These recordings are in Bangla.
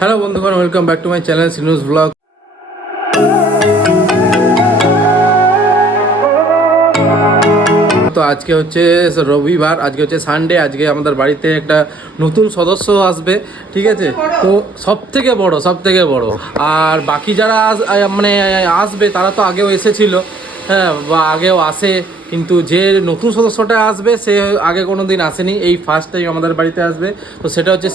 হ্যালো বন্ধুগণ, welcome back to my channel Sinu's blog. তো আজকে হচ্ছে রবিবার, আজকে হচ্ছে সানডে। আজকে আমাদের বাড়িতে একটা নতুন সদস্য আসবে, ঠিক আছে? তো সব থেকে বড় আর বাকি যারা মানে আসবে তারা তো আগেও এসেছিল, হ্যাঁ, বা আগেও আসে, কিন্তু যে নতুন সদস্যটা আসবে সে আগে কোনো দিন আসেনি, এই ফার্স্ট টাইম আমাদের বাড়িতে আসবে। তো সেটা হচ্ছে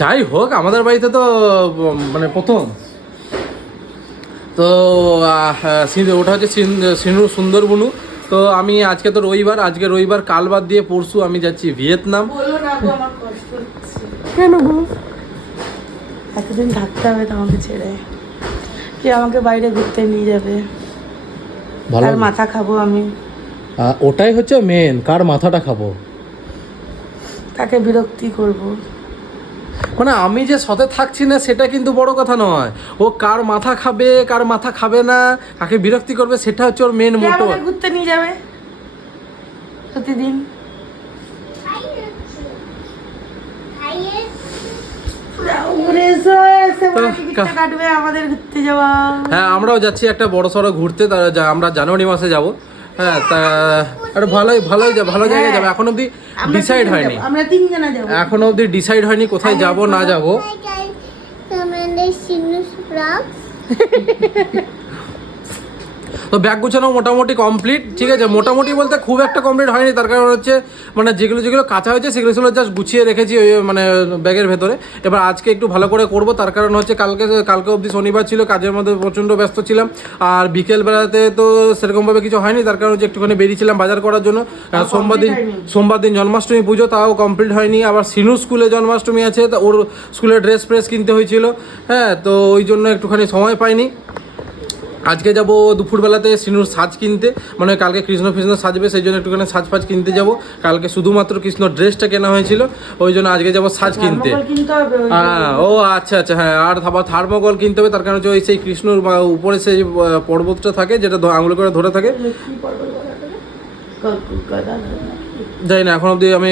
যাই হোক, আমাদের বাড়িতে তো মানে প্রথম। তো ওটা হচ্ছে সিনু সুন্দর বুনু। তো আমি আজকে তো রবিবার, আজকে রবিবার, কাল বাদ দিয়ে পরশু আমি যাচ্ছি ভিয়েতনাম। কেন গো? এতদিন থাকতে হবে তোমাকে ছেড়ে, কি আমাকে বাইরে ঘুরতে নিয়ে যাবে? ভালো মাথা খাবো আমি। ওটাই হচ্ছে মেন, কার মাথাটা খাবো, তাকে বিরক্তি করব। মানে আমি যে সাথে থাকছি না সেটা কিন্তু বড় কথা নয়, ও কার মাথা খাবে কার মাথা খাবে না, কাকে বিরক্তি করবে, সেটা হচ্ছে ওর মেন মোটো। আমাকে ঘুরতে নিয়ে যাবে প্রতিদিন। আমাদের ঘুরতে যাওয়া, হ্যাঁ আমরাও যাচ্ছি একটা বড় সড়ো ঘুরতে, আমরা জানুয়ারি মাসে যাব। হ্যাঁ, তা একটা ভালো জায়গায় যাবো। এখন অবধি ডিসাইড হয়নি, আমরা তিনজনা যাবো। এখনো অবধি ডিসাইড হয়নি কোথায় যাব না যাব। তো ব্যাগ গুছানো মোটামুটি কমপ্লিট, ঠিক আছে? মোটামুটি বলতে খুব একটা কমপ্লিট হয়নি, তার কারণ হচ্ছে মানে যেগুলো কাঁচা হয়েছে সেগুলো জাস্ট গুছিয়ে রেখেছি ওই মানে ব্যাগের ভেতরে। এবার আজকে একটু ভালো করে করব, তার কারণ হচ্ছে কালকে অবধি শনিবার ছিল, কাজের মধ্যে প্রচণ্ড ব্যস্ত ছিলাম। আর বিকেলবেলাতে তো সেরকমভাবে কিছু হয়নি, তার কারণ হচ্ছে একটুখানি বেরিয়েছিলাম বাজার করার জন্য। সোমবার দিন জন্মাষ্টমী পুজো, তাও কমপ্লিট হয়নি। আবার সিনু স্কুলে জন্মাষ্টমী আছে, তা ওর স্কুলে ড্রেস কিনতে হয়েছিল, হ্যাঁ, তো ওই জন্য একটুখানি সময় পাইনি। আজকে যাব দুপুরবেলাতে সিনুর সাজ কিনতে, মানে কালকে কৃষ্ণ সাজবে, সেই জন্য একটুখানি সাজ কিনতে যাব। কালকে শুধুমাত্র কৃষ্ণ ড্রেসটা কেনা হয়েছিল, ওই জন্য আজকে যাব সাজ কিনতে। হ্যাঁ, ও আচ্ছা, হ্যাঁ, আর থার্মোকল কিনতে হবে, তার কারণ হচ্ছে ওই সেই কৃষ্ণর উপরে সেই পর্বতটা থাকে, যেটা আঙুলে করে ধরে থাকে। যাই না, এখন অব্দি আমি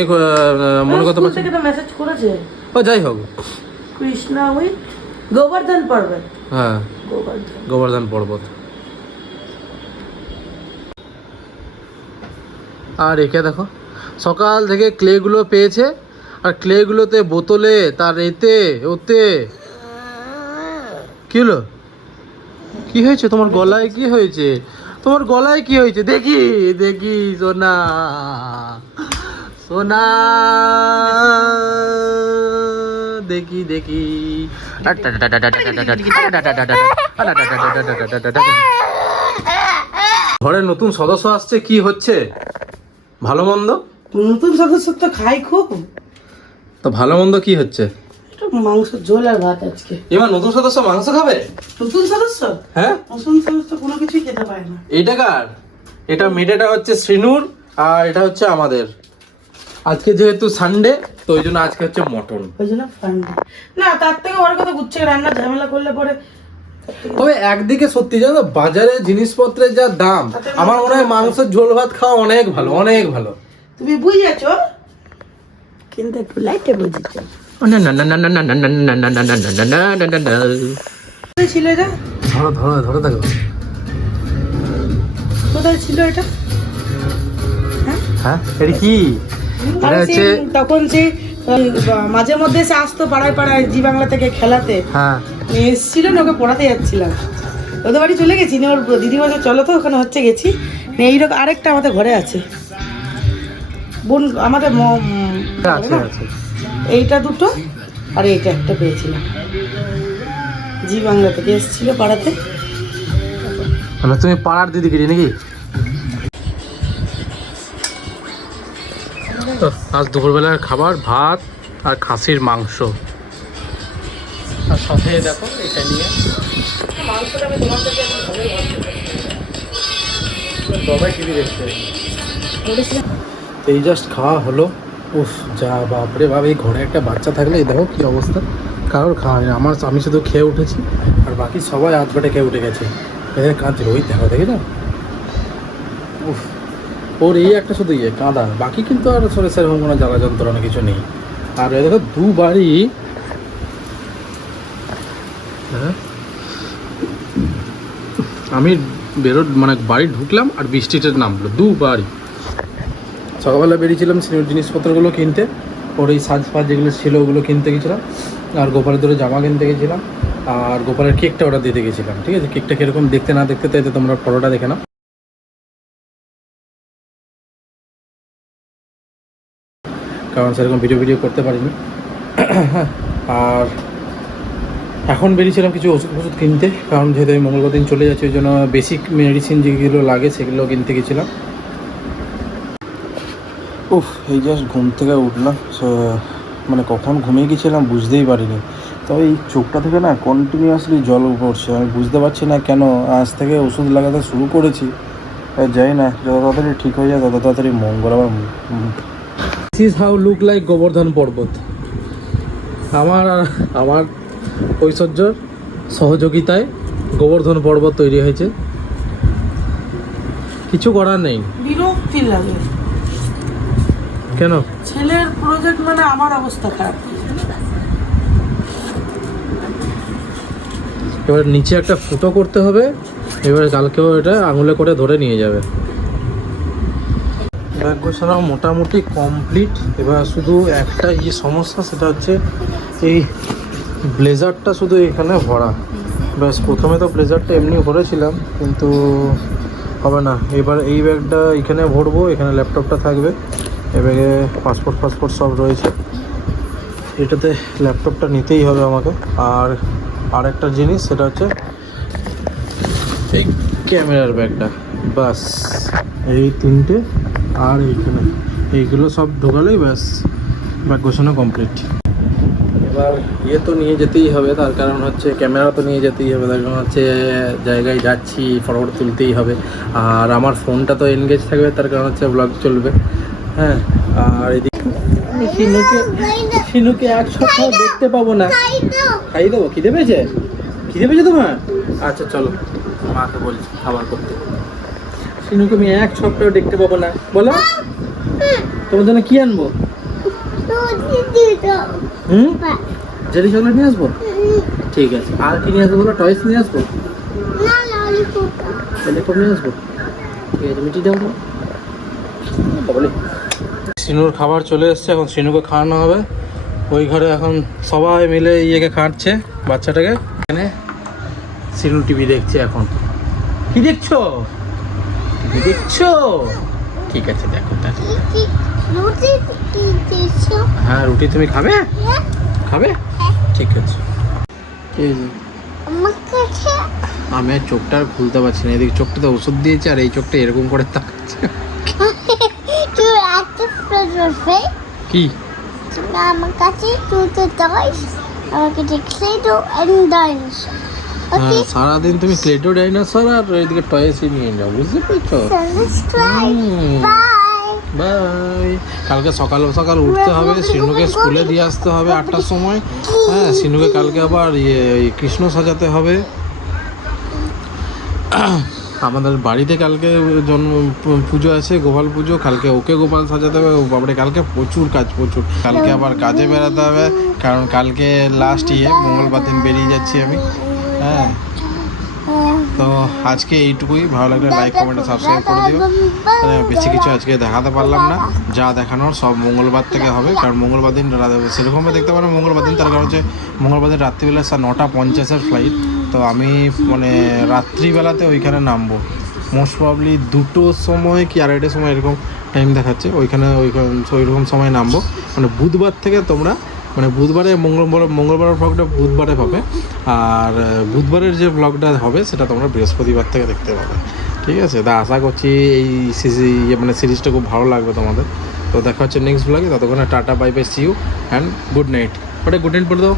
মনে করতে পারছি। ও যাই হোক, কৃষ্ণ উইথ গোবর্ধন পর্বত। হ্যাঁ, গোবর্ধন পর্বত। আর একে দেখো, সকাল থেকে ক্লেগুলো পেয়েছে, আর ক্লেগুলোতে বোতলে তার ওতে কি হলো? কি হয়েছে তোমার গলায়? কি হয়েছে তোমার গলায়? কি হয়েছে? দেখি সোনা সোনা, দেখি ঘরে নতুন সদস্য আসছে, কি হচ্ছে? ভালো মন্দ নতুন সদস্য তো খাই খুব। তো ভালো মন্দ কি হচ্ছে? মাংস ঝোল আর ভাত আজকে। এবার নতুন সদস্য মাংস খাবে? নতুন সদস্য? হ্যাঁ, নতুন সদস্য কোনো কিছুই খেতে পারে না। এইটা কার? এটা মেয়েটা হচ্ছে শ্রীনুর, আর এটা হচ্ছে আমাদের। আজকে যেহেতু সানডে, তো ওই জন্য আজকে হচ্ছে মটন। ওই জন্য না, তার থেকে ওর কথা গুচ্ছে রান্না ঝামেলা করলে পরে। তবে একদিকে সত্যি জানো, বাজারে জিনিসপত্রের যা দাম, আমার মনে হয় মাংসের ঝোল ভাত খাওয়া অনেক ভালো, অনেক ভালো। তুমি বুঝেছ, কিন্তু একটু লাইটে বুঝেছ। ছিল এটা? ধরো দেখো, কোথায় ছিল এটা? হ্যাঁ, এটা কি? তখন সে মাঝে মধ্যে সে আসতো পাড়ায় জি বাংলা থেকে খেলাতে। হ্যাঁ, এসেছিল না, ওকে পড়াতে যাচ্ছিলাম, ওদের বাড়ি চলে গেছি, ওর দিদি বলছে চলো তো ওখানে হচ্ছে গেছি। এইরকম আরেকটা আমাদের ঘরে আছে বোন, আমাদের এইটা দুটো, আর এইটা একটা পেয়েছিলাম, জি বাংলা থেকে এসেছিল পাড়াতে। তুমি পাড়ার দিদিগিরি নাকি? আজ দুপুরবেলার খাবার ভাত আর খাসির মাংস, আর সাথে দেখো এটা নিয়ে এই জাস্ট খাওয়া হলো। উফ, যা বাপরে বাপ, এই ঘরে একটা বাচ্চা থাকলে এই দেখো কি অবস্থা, কারোর খাওয়া নেই। আমি শুধু খেয়ে উঠেছি, আর বাকি সবাই আধ পেটে খেয়ে উঠে গেছে। এদের কাঁদছে, ওই দেখো, দেখি না, উফ, ওর এই একটা শুধু ইয়ে কাঁদা, বাকি কিন্তু আর আসলে সেরকম কোনো জ্বালা যন্ত্রণা কিছু নেই। আর এ দেখো দুবারই হ্যাঁ আমি মানে বাড়ি ঢুকলাম আর বৃষ্টিটা নামলো দুবারই। সকালবেলা বেরিয়েছিলাম সিনিয়র জিনিসপত্রগুলো কিনতে, ওর এই সাজ ফাজ যেগুলো ছিল ওগুলো কিনতে গেছিলাম, আর গোপালের ধরে জামা কিনতে গেছিলাম, আর গোপালের কেকটা অর্ডার দিতে গেছিলাম। ঠিক আছে, কেকটা কীরকম দেখতে না দেখতে তাই তোমরা ফটোটা দেখে নাও, কারণ সেরকম ভিডিও করতে পারিনি। আর এখন বেরিয়েছিলাম কিছু ওষুধ কিনতে, কারণ যেহেতু আমি মঙ্গলবার দিন চলে যাচ্ছি ওই জন্য বেসিক মেডিসিন যেগুলো লাগে সেগুলো কিনতে গেছিলাম। উফ, এই জাস্ট ঘুম থেকে উঠলাম, মানে কখন ঘুমিয়ে গেছিলাম বুঝতেই পারিনি। তবে এই চোখটা থেকে না কন্টিনিউয়াসলি জল পড়ছে, আমি বুঝতে পারছি না কেন। আজ থেকে ওষুধ লাগাতে শুরু করেছি, যাই না, যত তাড়াতাড়ি ঠিক হয়ে যায় তত তাড়াতাড়ি মঙ্গল আবার। This is how look like Govardhan Parvat. আমার ঐশ্বর্যর সহযোগিতায় গোবর্ধন পর্বত তৈরি হয়েছে, কিছু করার নেই। বিরক্তি লাগে কেন? ছেলের প্রজেক্ট মানে আমার অবস্থা খারাপ। এবার নিচে একটা ফুটো করতে হবে, এবারে কালকেও এটা আঙুলে করে ধরে নিয়ে যাবে। ব্যাগ গোছানো মোটামুটি কমপ্লিট। এবার শুধু একটা সমস্যা, সেটা হচ্ছে এই ব্লেজারটা শুধু এখানে ভরা। ব্যাস, প্রথমে তো ব্লেজারটা এমনি ভরেছিলাম, কিন্তু হবে না। এবার এই ব্যাগটা এখানে ভরবো, এখানে ল্যাপটপটা থাকবে, এ ব্যাগে পাসপোর্ট সব রয়েছে, এটাতে ল্যাপটপটা নিতেই হবে আমাকে। আর একটা জিনিস, সেটা হচ্ছে এই ক্যামেরার ব্যাগটা। বাস, এই তিনটে, আর এইখানে এইগুলো সব ঢোকালেই ব্যাস ব্যাগ গোছানো কমপ্লিট। এবার তো নিয়ে যেতেই হবে, তার কারণ হচ্ছে ক্যামেরা তো নিয়ে যেতেই হবে, তার কারণ হচ্ছে জায়গায় যাচ্ছি, ফটো তুলতেই হবে। আর আমার ফোনটা তো এনগেজ থাকবে, তার কারণ হচ্ছে ব্লগ চলবে। হ্যাঁ, আর এদিকে শিনুকে এক সপ্তাহ দেখতে পাবো না। খাইয়ে দেবো? খিদে পেয়েছে তোমার? আচ্ছা চলো, মাকে বলছি খাবার করতে। শিনুকে আমি এক সপ্তাহ দেখতে পাবো না, বলো। তোমার জন্য কি আনবো? জেলি চকলেট নিয়ে আসবো? ঠিক আছে। আর কি নিয়ে আসবো বলো? টয়স নিয়ে আসবো? ললিপপ নিয়ে আসবো? ঠিক আছে, মিটি দাও তো বলি। শিনুর খাবার চলে এসছে, এখন শিনুকে খাওয়ানো হবে। ওই ঘরে এখন সবাই মিলে ইয়েকে খাটছে, বাচ্চাটাকে। এখানে শিনু টিভি দেখছে এখন। কি দেখছো? ঠিক আছে, দেখো। হ্যাঁ, রুটি তুমি খাবে? ঠিক আছে। আমি আর চোখটা আর খুলতে পারছি না, এদিকে চোখটাতে ওষুধ দিয়েছে আর এই চোখটা এরকম করে তাকাচ্ছে। কি আমার কাছে সারাদিন তুমি ক্লেডো ডাইনোসর আর এদিকে টয়েসই নিয়ে যাও, বুঝতে পেরেছো? বাই। কালকে সকাল উঠতে হবে, সিনুকে স্কুলে দিয়ে আসতে হবে 8টার সময়। হ্যাঁ, সিনুকে কালকে আবার কৃষ্ণ সাজাতে হবে। আমাদের বাড়িতে কালকে জন্ম পুজো আছে, গোপাল পুজো, কালকে ওকে গোপাল সাজাতে হবে। বাবারে, কালকে প্রচুর কাজ, কালকে আবার কাজে বেরাতে হবে, কারণ কালকে লাস্ট মঙ্গলবার দিন বেরিয়ে যাচ্ছি আমি। হ্যাঁ, তো আজকে এইটুকুই। ভালো লাগলে লাইক, কমেন্ট, সাবস্ক্রাইব করে দিও। বেশি কিছু আজকে দেখাতে পারলাম না, যা দেখানোর সব মঙ্গলবার থেকে হবে, কারণ মঙ্গলবার দিন সেরকমভাবে দেখতে পারো মঙ্গলবার দিন, তার কারণ হচ্ছে মঙ্গলবার দিন রাত্রিবেলা 9:50 ফ্লাইট। তো আমি মানে রাত্রিবেলাতে ওইখানে নামবো, মোস্ট প্রবাবলি 2টোর সময় কি 2:30 সময় এরকম টাইম দেখাচ্ছে, ওইরকম সময় নামবো। মানে বুধবার থেকে তোমরা, মানে বুধবারে মঙ্গলবার ব্লগটা বুধবারে পাবে, আর বুধবারের যে ব্লগটা হবে সেটা তোমরা বৃহস্পতিবার থেকে দেখতে পাবে। ঠিক আছে, তা আশা করছি এই সিরিজটা খুব ভালো লাগবে তোমাদের। তো দেখা হচ্ছে নেক্সট ব্লগে, ততক্ষণে tata, bye bye, see you and good night. Good night বলে দাও।